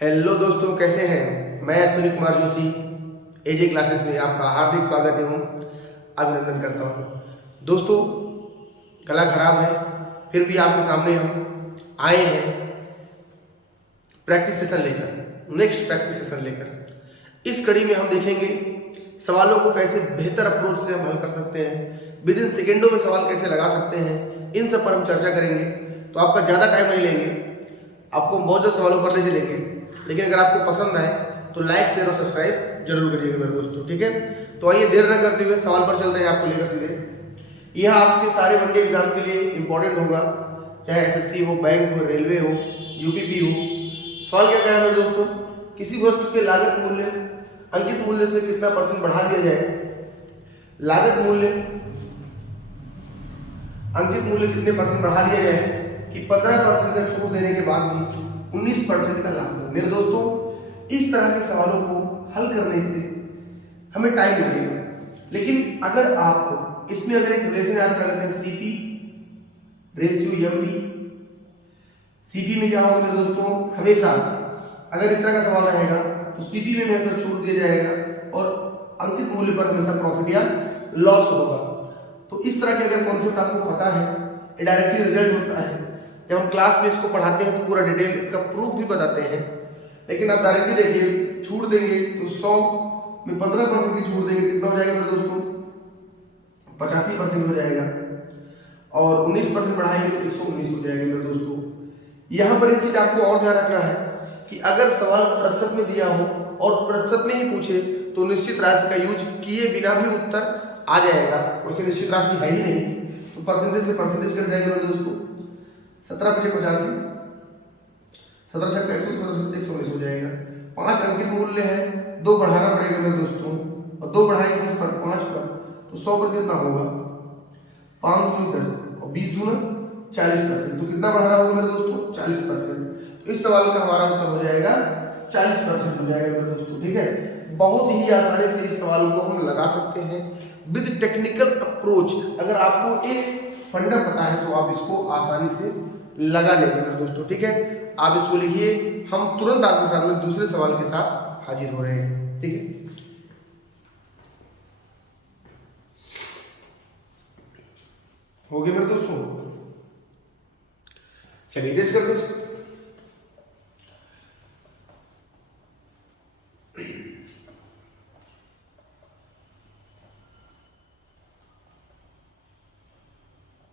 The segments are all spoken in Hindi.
हेलो दोस्तों, कैसे हैं। मैं अश्विनी कुमार जोशी एजे क्लासेस में आपका हार्दिक स्वागत एवं अभिनंदन करता हूं। दोस्तों, गला खराब है फिर भी आपके सामने हम आए हैं प्रैक्टिस सेशन लेकर, नेक्स्ट प्रैक्टिस सेशन लेकर। इस कड़ी में हम देखेंगे सवालों को कैसे बेहतर अप्रोच से हम हल कर सकते हैं, विद इन सेकेंडों में सवाल कैसे लगा सकते हैं। इन सब पर हम चर्चा करेंगे। तो आपका ज़्यादा टाइम नहीं लेंगे, आपको बहुत जल्द सवालों पर ले चलेंगे। लेकिन अगर आपको पसंद आए तो लाइक शेयर और सब्सक्राइब जरूर करिएगा मेरे दोस्तों, ठीक है। तो आइए देर न करते हुए सवाल पर चलते हैं आपको लेकर सीधे। यह आपके सारे वनडे एग्जाम के लिए इंपॉर्टेंट होगा, चाहे एसएससी हो, बैंक हो, रेलवे हो, यूपीपी हो। सवाल क्या है मेरे दोस्तों, किसी वस्तु के लागत मूल्य अंकित मूल्य से कितना परसेंट बढ़ा दिया जाए। लागत मूल्य अंकित मूल्य कितने परसेंट बढ़ा दिया जाए कि 15% का छूट देने के बाद भी 19% का लाभ हो। मेरे दोस्तों, इस तरह के सवालों को हल करने से हमें टाइम लगेगा, लेकिन अगर आप इसमें अगर एक रिलेशन याद कर लेते हैं, सीपी रेशियो एमपी। सीपी में क्या होगा मेरे दोस्तों, हमेशा अगर इस तरह का सवाल रहेगा तो सीपी में हमेशा छूट दिया जाएगा और अंकित मूल्य पर हमेशा प्रॉफिट या लॉस होगा। तो इस तरह के अगर कॉन्सेप्ट आपको पता है, डायरेक्टली रिजल्ट होता है। जब हम क्लास में इसको पढ़ाते हैं तो पूरा डिटेल इसका प्रूफ भी बताते हैं, लेकिन आप डायरेक्टली देखिए, छूट देंगे तो 100 में 15% की छूट देंगे, कितना हो जाएगा मेरे दोस्तों, 85% हो जाएगा। और 19% बढ़ाएंगे तो 119 हो जाएगा मेरे दोस्तों। यहाँ पर एक चीज आपको और ध्यान रखना है कि अगर सवाल प्रतिशत में दिया हो और प्रतिशत में ही पूछे तो निश्चित राशि का यूज किए बिना भी उत्तर आ जाएगा। वैसे निश्चित राशि है ही नहीं, तो परसेंटेज से परसेंटेज कर जाएगा मेरे दोस्तों। 17 × 85, 17 × 119 हो जाएगा। 5 अंकित मूल्य है, 2 बढ़ाना पड़ेगा मेरे दोस्तों, और 2 बढ़ाएंगे किस पर, 5 पर, तो 100 पर कितना होगा, 5 दूनी 10 और 20 दूना 40%। तो कितना बढ़ाना होगा मेरे दोस्तों, 40%। तो इस सवाल का हमारा उत्तर हो जाएगा 40% हो जाएगा मेरे दोस्तों, ठीक है। बहुत ही आसानी से इस सवाल को हम लगा सकते हैं विद टेक्निकल अप्रोच। अगर आपको एक फंडा पता है तो आप इसको आसानी से लगा लेंगे मेरे दोस्तों, ठीक है। आप इसको लिखिए, हम तुरंत आपके सामने दूसरे सवाल के साथ हाजिर हो रहे हैं, ठीक है। हो गए मेरे दोस्तों, चलिए देश कर दो।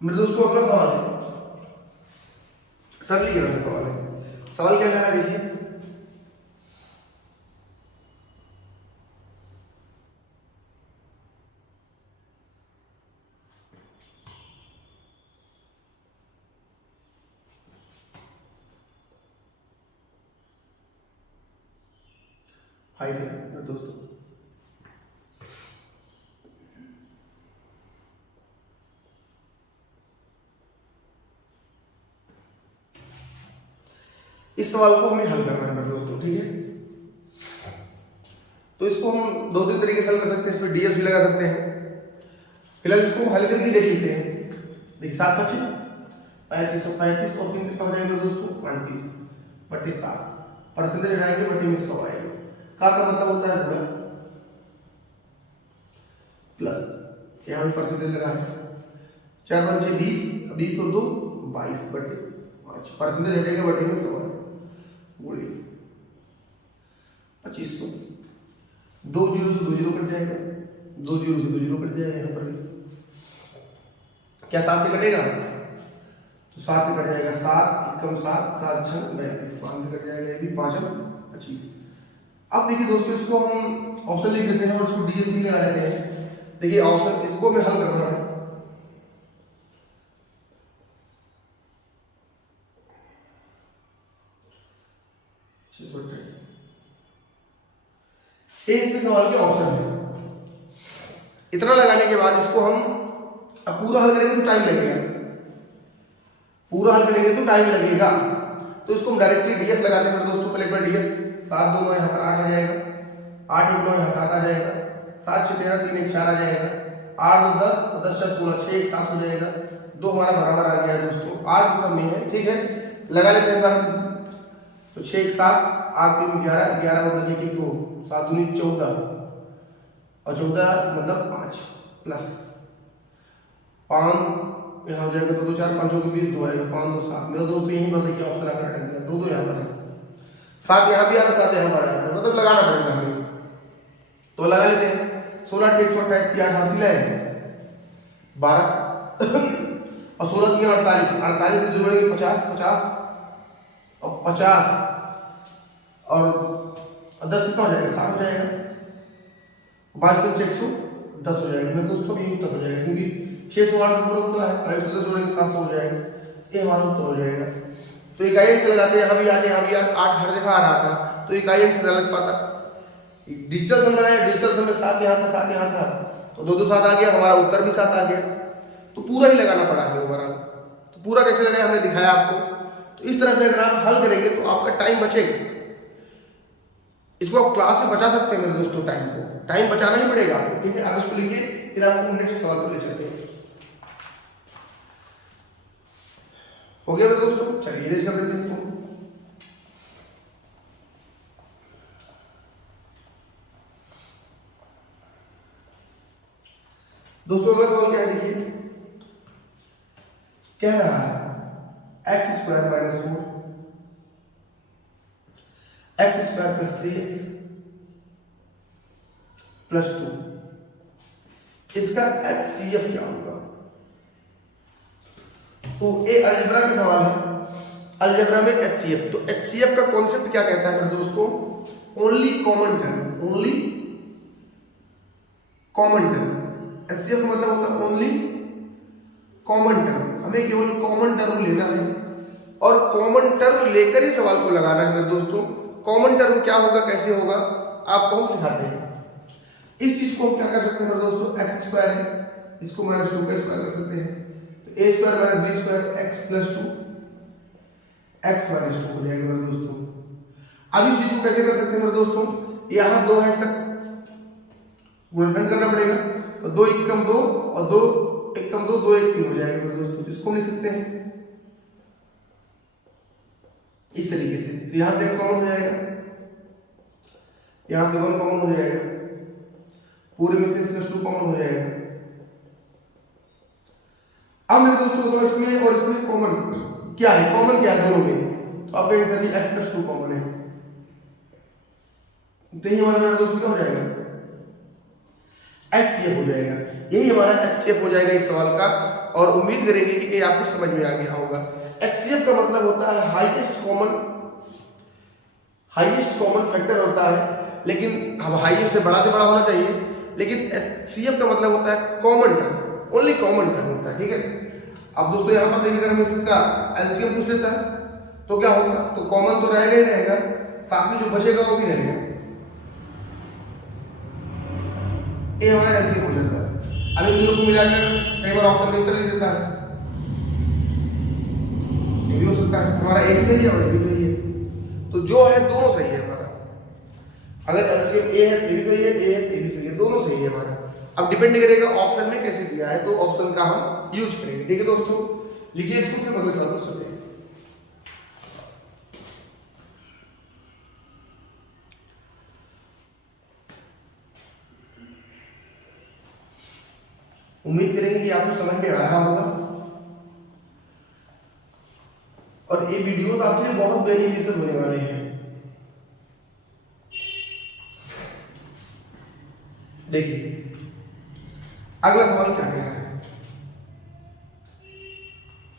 मेरे दोस्तों अगला सवाल है, सरलीकरण का सवाल है। सवाल क्या है, देखिए, हाई मेरे दोस्तों, इस सवाल को हमें हल करना है मेरे दोस्तों, ठीक है। तो इसको हम 2-3 तरीके से हल कर सकते हैं, इसमें डीएस भी लगा सकते हैं। फिलहाल इसको हल करके देख लेते हैं। देखिए, 7 × 5 = 35 और 3 कितना हो जाएगा दोस्तों, 35 बटे 7, परसेंटेज हटाएंगे बटे में 100 आएगा। का मतलब होता है पूरा प्लस, यहाँ भी परसेंटेज लगा है। 4 × 5 = 20, 20 और 2 22 बटे 5, परसेंटेज हटेगा बटे में 100 आएगा। 2500, 2 जीरो से 2 जीरो कट जाएगा, 2 जीरो से 2 जीरो कट जाएगा। यहाँ पर क्या 7 से कटेगा, तो 7 से कट जाएगा, 7 × 7, 7 × 6 32, 5 से कट जाएगा, ये भी 5 × 25। अब देखिए दोस्तों, इसको हम ऑप्शन लिख देते हैं और इसको डीएससी लगा लेते हैं। देखिए ऑप्शन, इसको हमें हल करना है। इसमें सवाल के ऑप्शन है। इतना लगाने के बाद इसको हम अब पूरा हल करेंगे तो टाइम लगेगा, पूरा हल करेंगे तो टाइम लगेगा। तो इसको हम डायरेक्टली डीएस लगाते हैं दोस्तों। पहले एक बार डीएस 7 2 यहाँ पर 8 आ जाएगा, 8 1 9 यहाँ 7 आ जाएगा, 7 6 13 3 1 4 आ जाएगा, 8 2 10 और 10 4 16 6 1 7 हो जाएगा। 2 हमारा बराबर आ गया है दोस्तों, 8 सब में है, ठीक है। लगा लेते हैं तो 6 1 7, 8 3 11, 11 मतलब 1 1 2, 7 दूनी 14 और 14 मतलब 5 प्लस 5 यहाँ हो जाएगा, 2 2 4 5 20 2 आएगा, 5 2 7। मेरा दोस्त यहीं पर देखिए ऑप्शन आकर अटक गया, 2 2 यहाँ पर है, 7 यहाँ भी आ रहा, 7 यहाँ पर आ रहा, मतलब लगाना पड़ेगा हमें। तो लगा लेते हैं। 16 8 128 की 8 हासिल है 12 और 16 की 48, 48 से जोड़ेंगे 50 50 और 50 और 10 कितना हो जाएगा, 60 हो जाएगा, 5 5 110 हो जाएगा। मेरे दोस्तों भी उत्तर हो जाएगा, क्योंकि 608 पूरा पूरा है, 510 जोड़ेंगे 700 हो जाएगा, ये हमारा उत्तर हो जाएगा। तो इकाई अंक से लगाते हैं, यहाँ भी 8 यहाँ भी 8 हर जगह आ रहा था, तो इकाई अंक से न लग पाता। डिजिटल सम लगाया, डिजिटल सम में 7 यहाँ था 7 यहाँ था, तो 2 2 7 आ गया, हमारा उत्तर भी 7 आ गया। तो पूरा ही लगाना पड़ा हमें ओवरऑल। तो पूरा कैसे लगाया हमने दिखाया आपको। तो इस तरह से अगर आप हल करेंगे तो आपका टाइम बचेगा। इसको आप क्लास में बचा सकते हैं मेरे दोस्तों, टाइम को टाइम बचाना ही पड़ेगा आपको, ठीक है। आप इसको लिखिए, फिर आपको नेक्स्ट सवाल पर ले चलते हैं। हो गया मेरे दोस्तों, चलिए इरेज कर देते हैं इसको। दोस्तों अगला सवाल क्या है, देखिए कह रहा है x square minus 4 x square plus 3x plus 2, इसका HCF क्या होगा। तो ये अलजेब्रा का सवाल है। अलजेब्रा में HCF, तो HCF का कॉन्सेप्ट क्या कहता है मेरे दोस्तों, only common term, only common term. HCF का मतलब होता है ओनली कॉमन टर्म, हमें केवल कॉमन टर्म लेना है और कॉमन टर्म लेकर ही सवाल को लगाना है मेरे दोस्तों। कॉमन टर्म क्या होगा, कैसे होगा, आपको हम सिखाते हैं। इस चीज को हम क्या कर सकते हैं मेरे दोस्तों, एक्स स्क्वायर है, इसको माइनस 2 का स्क्वायर कर सकते हैं, तो A square minus B square X plus 2 X minus 2 हो जाएगा मेरे दोस्तों। अब इस चीज को कैसे कर सकते हैं मेरे दोस्तों, यहाँ 2 है, इसका गुणनखंड करना पड़ेगा, तो 2 एकम 2 और 2 एकम 2 2 1 3 हो जाएगा मेरे दोस्तों। इसको लिख सकते हैं इस तरीके से। तो यहां से x कॉमन हो जाएगा, यहां से 1 कॉमन हो जाएगा, पूरे में से x + 2 कॉमन हो जाएगा। अब मेरे दोस्तों तो इसमें और इसमें कॉमन क्या है, कॉमन क्या है दोनों में, तो अब इधर भी x + 2 कॉमन है, तो यही हमारा मेरे दोस्तों क्या हो जाएगा, HCF हो जाएगा। यही हमारा HCF हो जाएगा इस सवाल का, और उम्मीद करेंगे कि ये आपको समझ में आ गया होगा। HCF का मतलब होता है हाईएस्ट कॉमन फैक्टर होता है, लेकिन अब हाईएस्ट से बड़ा होना चाहिए, लेकिन HCF का मतलब होता है common term, only common term होता है, ठीक है। अब दोस्तों यहाँ पर देखिए, अगर हम इसका LCM पूछ लेता है तो क्या होगा, तो कॉमन तो रहेगा ही रहेगा, साथ में जो बचेगा वो भी रहेगा, ये हमारा LCM हो जाता है। अब इन दोनों को मिलाकर कई बार ऑप्शन इस तरह लिख देता है, ये भी हो सकता है, हमारा ए भी सही है और ए भी सही है, तो जो है दोनों सही है हमारा। अगर LCM ए है, ए भी सही है, ए है, ए भी सही है, दोनों सही है हमारा। अब डिपेंड करेगा ऑप्शन में कैसे दिया है, तो ऑप्शन का हम यूज करेंगे, ठीक है दोस्तों। लिखिए इसको, फिर अगले सवाल पर चलते हैं। उम्मीद करेंगे कि आपको समझ में आ रहा होगा, और ये वीडियोस आपके लिए बहुत बेनिफिशियल होने वाले हैं। देखिए अगला सवाल क्या कह रहा है,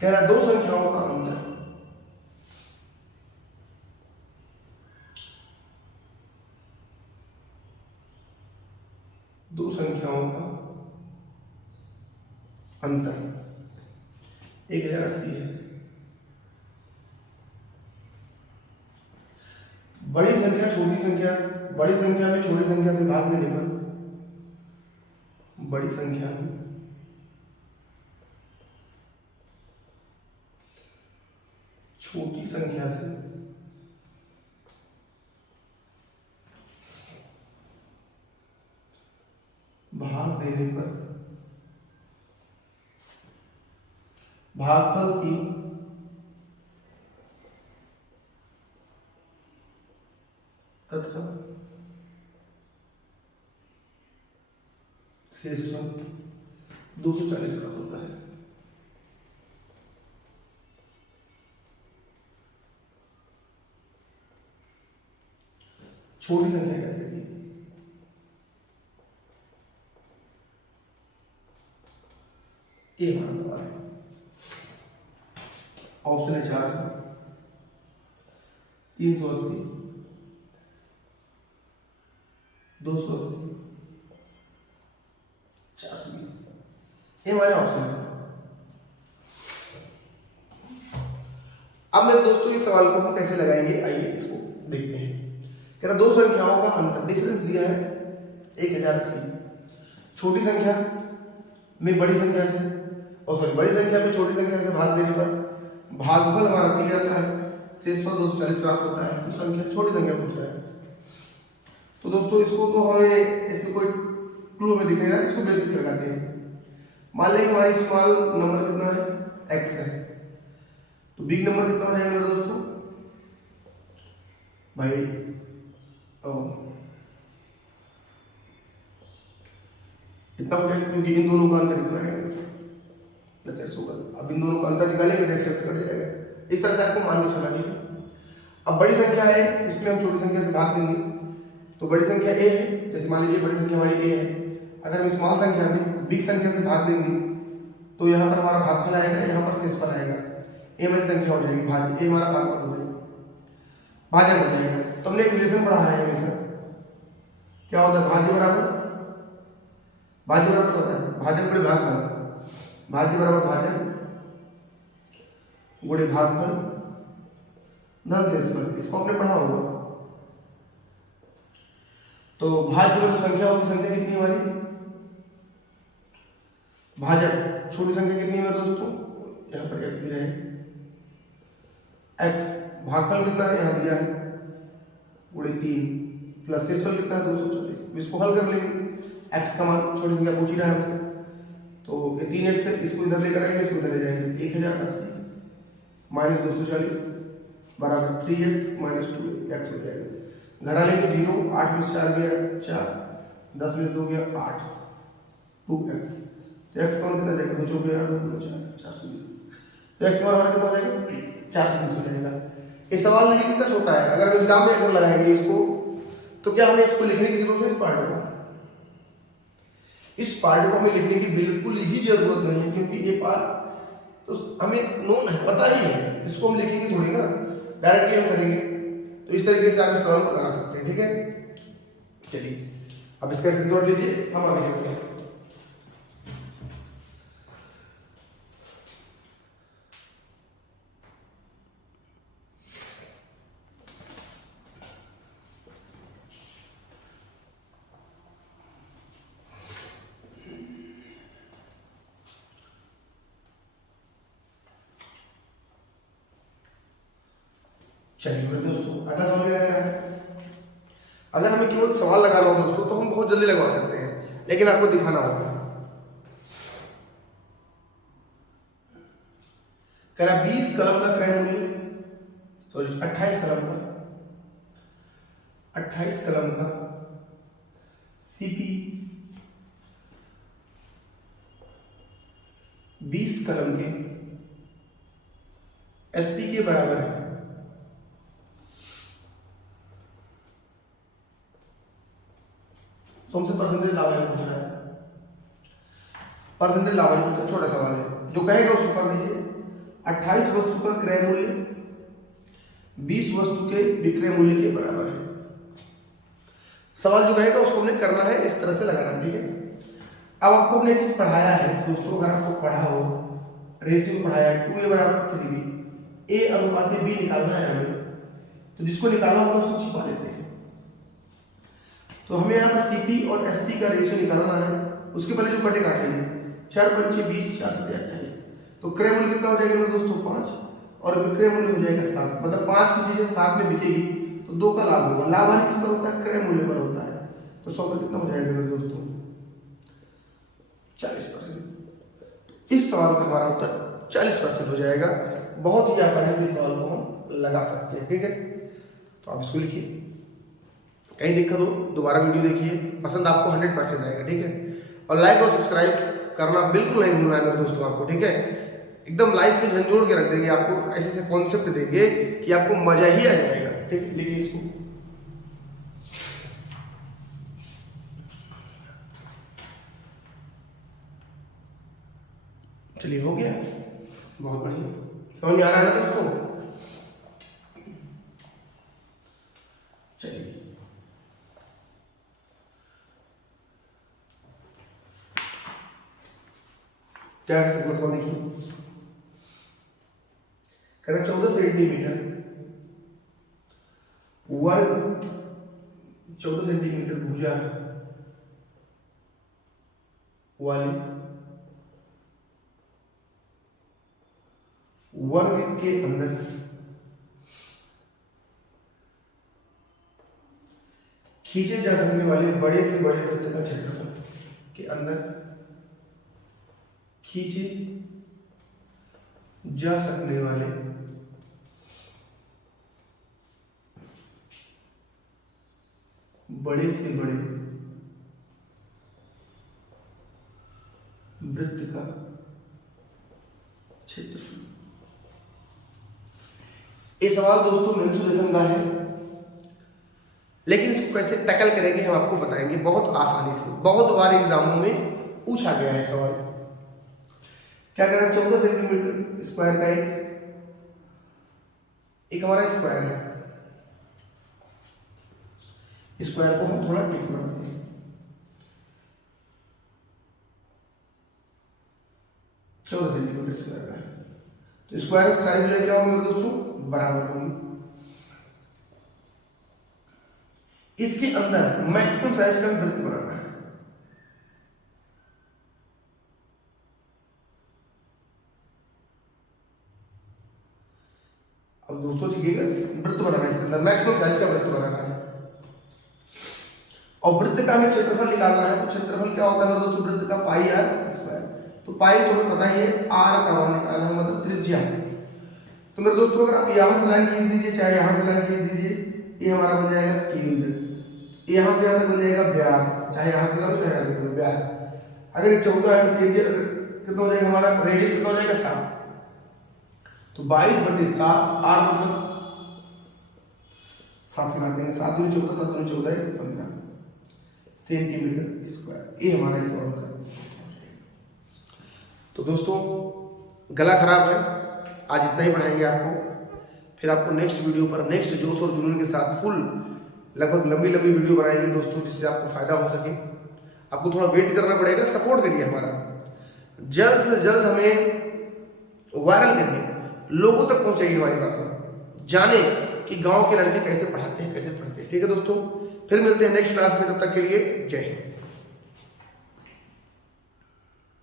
कह रहा है दो संख्याओं का अंतर, दो संख्याओं का अंतर 1080 है। बड़ी संख्या में छोटी संख्या से भाग देने पर बड़ी संख्या में छोटी संख्या से भाग देने पर भागफल की तथा शेषफल 240 प्राप्त होता है। छोटी संख्या क्या कहती है? ए हमारा सवाल है। ऑप्शन है 400, 380, 280, 420। ये हमारे ऑप्शन है। अब मेरे दोस्तों इस सवाल को हम कैसे लगाएंगे, आइए इसको देखते हैं। कह रहा दो संख्याओं का अंतर डिफरेंस दिया है 1080। छोटी संख्या में बड़ी संख्या से, और सॉरी बड़ी संख्या में छोटी संख्या से भाग देने पर भागफल हमारा 3 आता है, शेषफल 240 प्राप्त होता है। तो संख्या छोटी संख्या पूछ रहा है। तो दोस्तों इसको तो हमें इसमें कोई क्लू में दिख नहीं रहा, इसको बेसिक से लगाते हैं। मान लें हमारी स्मॉल नंबर कितना है, x है, तो बिग नंबर कितना हो जाएगा मेरे दोस्तों भाई, इतना हो जाएगा, क्योंकि इन दोनों का अंतर कितना है, प्लस एक्स होगा। अब इन दोनों का अंतर निकालेंगे तो एक्स कट जाएगा। इस तरह से आपको मान के चलना है। अब बड़ी संख्या है, इसमें हम छोटी संख्या से भाग देंगे, तो बड़ी संख्या ए है, जैसे मान लीजिए बड़ी संख्या हमारी ए है। अगर हम स्मॉल संख्या में बिग संख्या से भाग देंगे तो यहाँ पर हमारा भागफल आएगा, यहाँ पर शेषफल आएगा। ए हमारी संख्या हो जाएगी भाज्य, ए हमारा भागफल हो जाएगा, भाजक हो जाएगा। तो हमने एक रिलेशन पढ़ा है हमेशा, क्या होता है, भाज्य बराबर होता है भाजक बड़े भागफल, भाज्य बराबर भाजक गुणे भागफल धन शेषफल। इसको आपने पढ़ा होगा। तो भाज्य में जो संख्या होगी, संख्या कितनी हमारी, भाजक छोटी संख्या कितनी है दोस्तों, यहाँ पर x भी रहे, x भागफल कितना है, यहाँ दिया है गुणे 3 प्लस शेषफल कितना है 240। इसको हल कर लेंगे, x का मान छोटी संख्या पूछ ही रहा है हमसे, तो ये 3x है, इसको इधर लेकर आएंगे, इसको इधर ले जाएंगे। 1080 माइनस 240 बराबर 3x माइनस 2x हो जाएगा। घटा लेंगे 0, 8 में 4 गया 4, 10 में 2 गया 8, 2x। तो x का मान कितना जाएगा, 2 चौके 8, 2 4, 420। तो x का मान कितना हो जाएगा, 420 हो जाएगा। ये सवाल नहीं कितना छोटा है, अगर हम एग्जाम में अगर लगाएंगे इसको, तो क्या हमें इसको लिखने की जरूरत है, इस पार्ट को हमें लिखने की बिल्कुल ही जरूरत नहीं है, क्योंकि ये पार्ट तो हमें नोन है, पता ही है। इसको हम लिखेंगे थोड़ी ना, डायरेक्टली हम करेंगे। तो इस तरीके से आप इस सवाल को लगा सकते हैं, ठीक है। चलिए अब इसका स्क्रीनशॉट लीजिए, हम आगे देखते हैं। चलिए मेरे दोस्तों अगला सवाल क्या है। अगर हमें केवल सवाल लगाना हो दोस्तों तो हम बहुत जल्दी लगवा सकते हैं, लेकिन आपको दिखाना होगा। कह रहा 20 कलम का क्रय मूल्य, सॉरी 28 कलम का सीपी 20 कलम के एसपी के बराबर है। तो हमसे परसेंटेज लाभांश पूछ रहा है। परसेंटेज लाभांश तो छोटा सवाल है, जो कहेगा उसको कर दीजिए। 28 वस्तु का क्रय मूल्य 20 वस्तु के विक्रय मूल्य के बराबर है। सवाल जो कहेगा उसको हमने करना है, इस तरह से लगाना, ठीक है। अब आपको हमने चीज पढ़ाया है दोस्तों, अगर आपको पढ़ा हो, रेशियो पढ़ाया है 2a बराबर 3b, a अनुपात b निकालना है हमें, तो जिसको निकालना होगा उसको छिपा लेते हैं। तो हमें यहाँ पर सीपी और एसपी का रेशियो निकालना है। उसके पहले जो बटे काट लेंगे, 4 पंचे 20, 4 7 28। तो क्रय मूल्य कितना हो जाएगा मेरे दोस्तों 5, और विक्रय मूल्य हो जाएगा 7। मतलब 5 की चीजें 7 में बिकेगी तो 2 का लाभ होगा। लाभ हानि किस पर होता है, क्रय मूल्य पर होता है। तो 100 पर कितना हो जाएगा मेरे दोस्तों 40%। इस सवाल का हमारा उत्तर 40% हो जाएगा। बहुत ही आसानी से इस सवाल को हम लगा सकते हैं, ठीक है। तो आप इसको लिखिए। कहीं दिक्कत हो दोबारा वीडियो देखिए, पसंद आपको 100% आएगा, ठीक है। और लाइक और सब्सक्राइब करना बिल्कुल नहीं भूलना है मेरे दोस्तों आपको, ठीक है। एकदम लाइफ में झंझोड़ के रख देंगे, आपको ऐसे ऐसे कॉन्सेप्ट देंगे कि आपको मजा ही आ जाएगा, ठीक है। लिखिए इसको, चलिए हो गया, बहुत बढ़िया, समझ में आ रहा है ना दोस्तों। चलिए क्या कर सकते उसको देखिए, करें 14 सेंटीमीटर वर्ग, 14 सेंटीमीटर भुजा वाले वर्ग के अंदर खींचे जा सकने वाले बड़े से बड़े वृत्त का क्षेत्रफल के अंदर खींचे जा सकने वाले बड़े से बड़े वृत्त का क्षेत्रफल। ये सवाल दोस्तों मेंसुरेशन का है, लेकिन इसको कैसे टैकल करेंगे हम आपको बताएंगे बहुत आसानी से। बहुत बार एग्जामों में पूछा गया है सवाल। क्या करना, 14 सेंटीमीटर स्क्वायर का एक हमारा स्क्वायर है, स्क्वायर को हम थोड़ा टिक्स बनाते हैं। 14 सेंटीमीटर स्क्वायर का है, तो स्क्वायर सारी वजह क्या होंगे दोस्तों, बराबर होंगे। इसके अंदर मैक्सिमम साइज का वृत्त बनाना है। अब दोस्तों देखिएगा, वृत्त बनाना है, इसके अंदर मैक्सिमम साइज का वृत्त बनाना है और वृत्त का हमें क्षेत्रफल निकालना है। तो क्षेत्रफल क्या होता है दोस्तों, वृत्त का पाई आर स्क्वायर। तो पाई तो हमें पता ही है, आर का मान निकालना है, मतलब त्रिज्या। तो मेरे दोस्तों अगर आप यहां से लाइन खींच दीजिए, चाहे यहां से लाइन खींच दीजिए, ये हमारा बन जाएगा केंद्र, यहां से यहां तक बन जाएगा व्यास, चाहे यहां से लाओ चाहे यहां से लाओ व्यास। अगर ये 14 है तो केंद्र कितना हो जाएगा, हमारा रेडियस कितना हो जाएगा 7, तो 22/7, आर मतलब 7 से काट देंगे, 7 दूनी 14, 7 दूनी 14, 15 सेंटीमीटर स्क्वायर। ये हमारा सवाल का। तो दोस्तों गला खराब है, आज इतना ही पढ़ाएंगे आपको, फिर आपको नेक्स्ट वीडियो पर नेक्स्ट जोश और जुनून के साथ फुल लगभग लंबी वीडियो बनाएंगे दोस्तों, जिससे आपको फायदा हो सके। आपको थोड़ा वेट करना पड़ेगा, सपोर्ट करिए हमारा, जल्द से जल्द हमें वायरल करिए, लोगों तक पहुंचाइए हमारी बातों, जाने कि गांव के लड़के कैसे पढ़ाते हैं, कैसे पढ़ते हैं। ठीक है दोस्तों, फिर मिलते हैं नेक्स्ट क्लास में, तब तक के लिए जय हिंद।